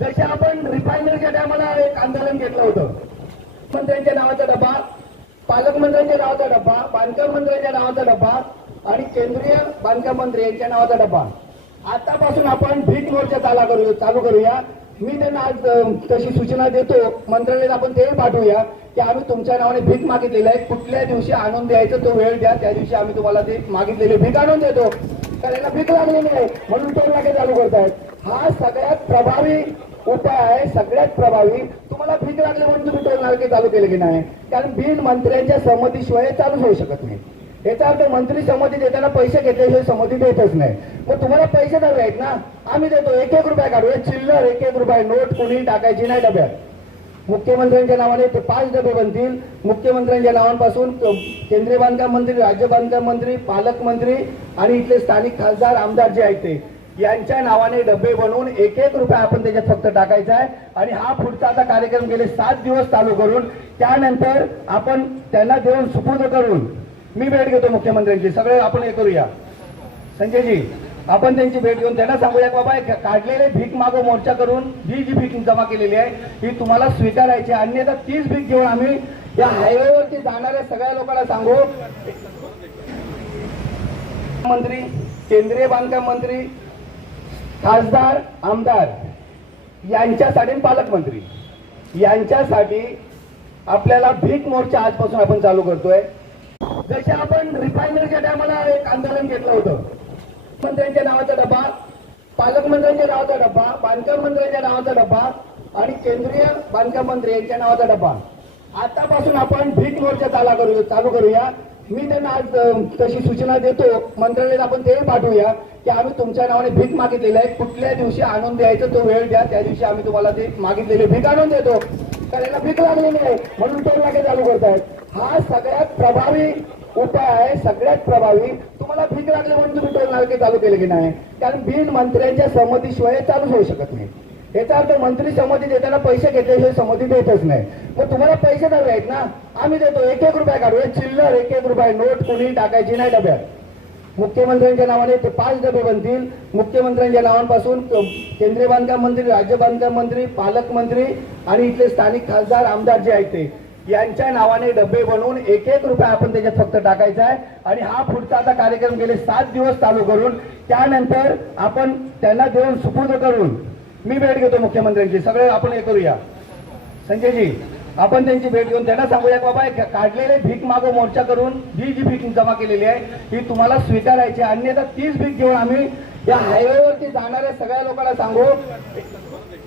जसे आपण रिफायनरीच्या टायमाला एक आंदोलन घेतलं होतं, मंत्र्यांच्या नावाचा डब्बा, पालकमंत्र्यांच्या नावाचा डब्बा, बांधकाम मंत्र्यांच्या नावाचा डब्बा आणि केंद्रीय बांधकाम मंत्री यांच्या नावाचा डब्बा. आतापासून आपण भीक मोर्चा चालू करूया. मी त्यांना आज तशी सूचना देतो, मंत्रालयात आपण ते पाठवूया की आम्ही तुमच्या नावाने भीक मागितलेली आहे, कुठल्या दिवशी आणून द्यायचं तो वेळ द्या, त्या दिवशी आम्ही तुम्हाला ते मागितलेली भीक आणून देतो. तर याला भीक लागलेली आहे म्हणून टोल नाके चालू करतायत. हा सगळ्यात प्रभावी उपाय आहे, सगळ्यात प्रभावी. तुम्हाला भीक लागली म्हणून तुम्ही टोल नाके चालू केले की नाही? कारण बिन मंत्र्यांच्या संमतीशिवाय चालूच होऊ शकत नाही. याचा अर्थ मंत्री संमती देताना पैसे घेतल्याशिवाय संमती देतच नाही. मग तुम्हाला पैसे हवे आहेत ना, आम्ही देतो. एक एक रुपया काढूया, चिल्लर एक एक रुपये नोट कोणी टाकायची नाही डब्यात. मुख्यमंत्र्यांच्या नावाने ते 5 डबे बनतील. मुख्यमंत्र्यांच्या नावांपासून केंद्रीय बांधकाम मंत्री, राज्य बांधकाम मंत्री, पालकमंत्री आणि इथले स्थानिक खासदार आमदार जे आहेत ते यांच्या नावाने डबे बनवून एक एक रुपया आपण त्याच्यात फक्त टाकायचा आहे. आणि हा पुढचा आता कार्यक्रम गेले 7 दिवस चालू करून त्यानंतर आपण त्यांना देऊन सुपूर्द करून मी भेट घेतो मुख्यमंत्र्यांची. सगळे आपण हे करूया. संजयजी, आपण त्यांची भेट घेऊन त्यांना सांगूया बाबा काढलेले भीक मागो मोर्चा करून ही जी भीक जमा केलेली आहे ही तुम्हाला स्वीकारायची, अन्यथा तीच भीक घेऊन आम्ही या हायवेवरती जाणाऱ्या सगळ्या लोकांना सांगू. मंत्री, केंद्रीय बांधकाम मंत्री, खासदार, आमदार यांच्यासाठी, पालकमंत्री यांच्यासाठी आपल्याला भीक मोर्चा आजपासून आपण चालू करतोय. जसे आपण रिफायनरीच्या टायमाला एक आंदोलन घेतलं होतं, मंत्र्यांच्या नावाचा डब्बा, पालकमंत्र्यांच्या नावाचा डब्बा, बांधकाम मंत्र्यांच्या नावाचा डब्बा आणि केंद्रीय बांधकाम मंत्री यांच्या नावाचा डब्बा. आतापासून आपण भीक मोर्चा चालू करूया. मी त्यांना आज तशी सूचना देतो, मंत्रालयात आपण ते पाठवूया की आम्ही तुमच्या नावाने भीक मागितलेली आहे, कुठल्या दिवशी आणून द्यायचं तो वेळ द्या, त्या दिवशी आम्ही तुम्हाला ते मागितलेली भीक आणून देतो. तर याला भीक लागलेली आहे म्हणून टोल नाके चालू करतायत. हा सगळ्यात प्रभावी उपाय आहे, सगळ्यात प्रभावी. तुम्हाला भीक लागली म्हणून तुम्ही टोल नाके चालू केले की नाही? कारण बिन मंत्र्यांच्या संमतीशिवाय चालूच होऊ शकत नाही. याचा अर्थ मंत्री संमती देताना पैसे घेतल्याशिवाय संमती देतच नाही. मग तुम्हाला पैसे हवे आहेत ना, आम्ही देतो. एक एक रुपया काढूया, चिल्लर एक एक रुपये नोट कोणी टाकायची नाही डब्यात. मुख्यमंत्र्यांच्या नावाने ते 5 डबे बनतील. मुख्यमंत्र्यांच्या नावांपासून केंद्रीय बांधकाम मंत्री, राज्य बांधकाम मंत्री, पालकमंत्री आणि इथले स्थानिक खासदार आमदार जे आहेत ते यांच्या नावाने डबे बनवून एक एक रुपया आपण त्याच्यात फक्त टाकायचा आहे. आणि हा पुढचा आता कार्यक्रम गेले 7 दिवस चालू करून त्यानंतर आपण त्यांना देऊन सुपूर्द करून मी भेट घेतो मुख्यमंत्र्यांची. सगळे आपण हे करूया. संजयजी, आपण त्यांची भेट घेऊन त्यांना सांगूया बाबा काढलेले भीक मागो मोर्चा करून ही जी भीक जमा केलेली आहे ही तुम्हाला स्वीकारायची, अन्यथा तीच भीक घेऊन आम्ही या हायवेवरती जाणाऱ्या सगळ्या लोकांना सांगू.